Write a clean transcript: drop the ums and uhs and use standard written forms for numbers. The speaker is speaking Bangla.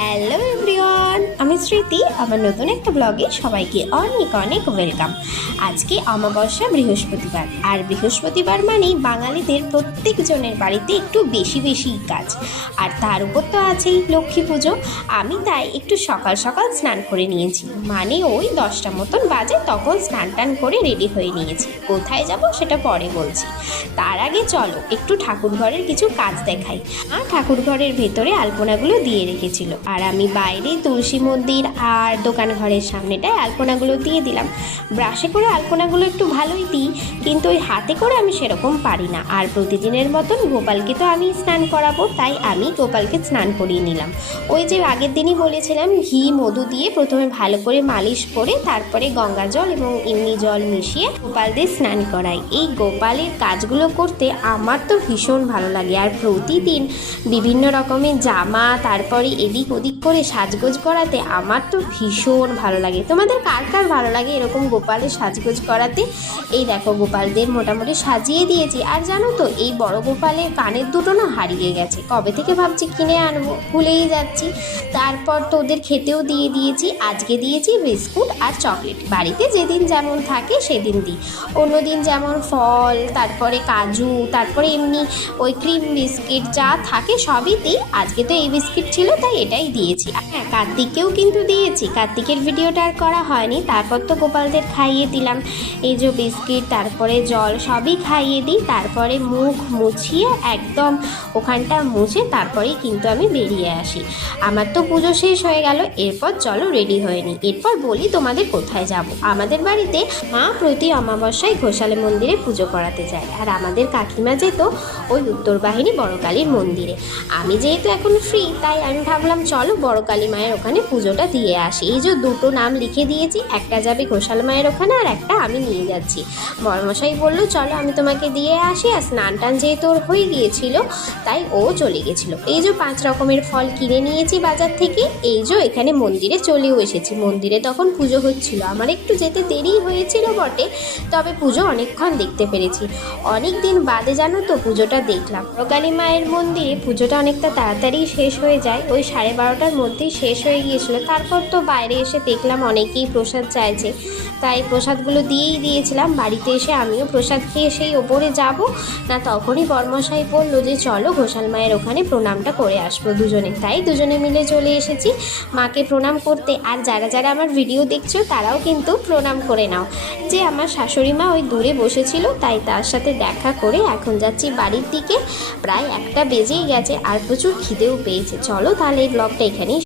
হ্যালো এভরিওয়ান, আমি স্মৃতি। আমার নতুন একটা ব্লগে সবাইকে অনেক অনেক ওয়েলকাম। আজকে অমাবস্যা বৃহস্পতিবার, আর বৃহস্পতিবার মানেই বাঙালিদের প্রত্যেকজনের বাড়িতে একটু বেশি বেশি কাজ, আর তার উপর তো আছেই লক্ষ্মী পুজো। আমি তাই একটু সকাল সকাল স্নান করে নিয়েছি, মানে ওই 10টা মতন বাজে, তখন স্নান টান করে রেডি হয়ে নিয়েছি। কোথায় যাব সেটা পরে বলছি, তার আগে চলো একটু ঠাকুর ঘরের কিছু কাজ দেখাই। ঠাকুর ঘরের ভেতরে আলপনাগুলো দিয়ে রেখেছিল, আর আমি বাইরে তুলসী মন্দির আর দোকান ঘরের সামনেটায় আলপনাগুলো দিয়ে দিলাম। ব্রাশে করে আলপনাগুলো একটু ভালোই দিই, কিন্তু ওই হাতে করে আমি সেরকম পারি না। আর প্রতিদিনের মতন গোপালকে তো আমি স্নান করাবো, তাই আমি গোপালকে স্নান করিয়ে নিলাম। ওই যে আগের দিনই বলেছিলাম, ঘি মধু দিয়ে প্রথমে ভালো করে মালিশ করে তারপরে গঙ্গা জল এবং এমনি জল মিশিয়ে গোপালদের স্নান করাই। এই গোপালের কাজগুলো করতে আমার তো ভীষণ ভালো লাগে, আর প্রতিদিন বিভিন্ন রকমের জামা তারপরে এদিক ওদিক করে সাজগোজ করাতে আমার তো ভীষণ ভালো লাগে। তোমাদের কার কার ভালো লাগে এরকম গোপালের সাজগোজ করাতে? এই দেখো গোপালদের মোটামুটি সাজিয়ে দিয়েছি। আর জানো তো, এই বড় গোপালের কানের দুটো না হারিয়ে গেছে, কবে থেকে ভাবছি কিনে আনবো, ভুলেই যাচ্ছি। তারপর তো ওদের খেতেও দিয়ে দিয়েছি। আজকে দিয়েছি বিস্কুট আর চকলেট, বাড়িতে যেদিন যেমন থাকে সেদিন দিই। অন্যদিন যেমন ফল, তারপরে কাজু, তারপরে এমনি ওই ক্রিম বিস্কিট যা থাকে সবই দিই। আজকে তো এই বিস্কিট ছিল তাই এটাই দিয়েছি। হ্যাঁ, কার্তিককেও কিন্তু দিয়েছি, কার্তিকের ভিডিওটা আর করা হয়নি। তারপর তো গোপালদের খাইয়ে দিলাম এই যে বিস্কিট, তারপরে জল সবই খাইয়ে দিই। তারপরে মুখ মুছিয়ে একদম ওখানটা মুছে তারপরেই কিন্তু আমি বেরিয়ে আসি। আমার তো পুজো শেষ হয়ে গেল, এরপর চলো রেডি হয়ে নিই। এরপর বলি তোমাদের কোথায় যাব। আমাদের বাড়িতে মা প্রতি অমাবস্যায় ঘোষালে মন্দিরে পুজো করাতে যায়, আর আমাদের কাকিমা যেত ওই উত্তর বাহিনী বড় কালীর মন্দিরে। আমি যেহেতু এখন ফ্রি, তাই আমি ভাবলাম চলো বড় কালী মায়ের ওখানে পুজোটা দিয়ে আসি। এই যে দুটো নাম লিখে দিয়েছি, একটা যাবে ঘোষাল মায়ের ওখানে আর একটা আমি নিয়ে যাচ্ছি। বড়মশাই বললো চলো আমি তোমাকে দিয়ে আসি, আর স্নান টান যেহেতু ওর হয়ে গিয়েছিল তাই ও চলে গেছিলো। এই যে 5 রকমের ফল কিনে নিয়েছি বাজার থেকে। এই যে এখানে মন্দিরে চলেও এসেছি, মন্দিরে তখন পুজো হচ্ছিল। আমার একটু যেতে দেরি হয়েছিল বটে, তবে পুজো অনেকক্ষণ দেখতে পেরেছি। অনেক দিন বাদে জানো তো পুজোটা দেখলাম। কালী মায়ের মন্দিরে পুজোটা অনেকটা তাড়াতাড়ি শেষ হয়ে যায়, ওই 12:30টার মধ্যেই শেষ হয়ে গিয়েছিল। তারপর তো বাইরে এসে দেখলাম অনেকেই প্রসাদ চাইছে, তাই প্রসাদগুলো দিয়েই দিয়েছিলাম। বাড়িতে এসে আমিও প্রসাদ খেয়ে সেই ওপরে যাব না, তখনই বর্মশাই বললো যে চলো ঘোষাল মায়ের ওখানে প্রণামটা করে আসবো দুজনে। তাই দুজনে মিলে চলে এসেছি মাকে প্রণাম করতে। আর যারা যারা আমার ভিডিও দেখছো তারাও কিন্তু প্রণাম করে নাও। যে আমার শাশুড়ি মা ওই দূরে বসেছিল, তাই তার সাথে দেখা করে এখন যাচ্ছি বাড়ির দিকে। প্রায় 1টা বেজেই গেছে, আর প্রচুর খিদেও পেয়েছে। চলো তাহলে এই ব্লগটা এখানেই